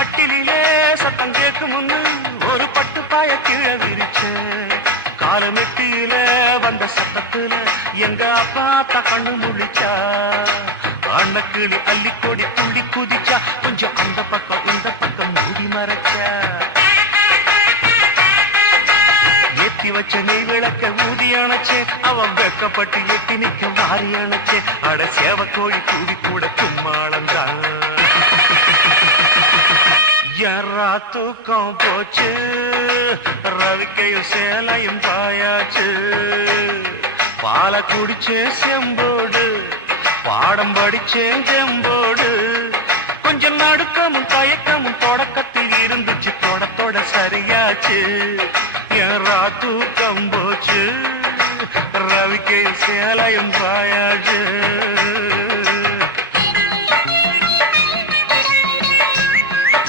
கட்டிலே சத்தம் கேட்கும் முன்னு ஒரு பட்டு பாய கீழே விரிச்ச. காலமெட்டியில வந்த சத்தத்துல எங்க அப்பா அத்தா கண்ணு முழிச்சா. அண்ணக்கிளி அள்ளி கொடி துள்ளி குதிச்சா. கொஞ்சம் அந்த பக்கம் இந்த பக்கம் மூடி மறைச்சா. ஏத்தி வச்ச நெய் விளக்க ஊதி அணைச்சே. அவன் வெக்கப்பட்டு எட்டி நிக்க மாறி அணைச்சே. அட சேவக்கோழி கோழி கூடி கூட யாரா தூக்கம் போச்சு ரவிக்கையும் சேலையும் பாயாச்சு பாலை குடிச்சே செம்போடு பாடம் படிச்சேன் செம்போடு. கொஞ்சம் நடுக்கமும் தயக்கமும் தொடக்கத்தில் இருந்துச்சு தொட தொட சரியாச்சு. யாரா தூக்கம் போச்சு ரவிக்கையும் சேலையும் பாயாச்சு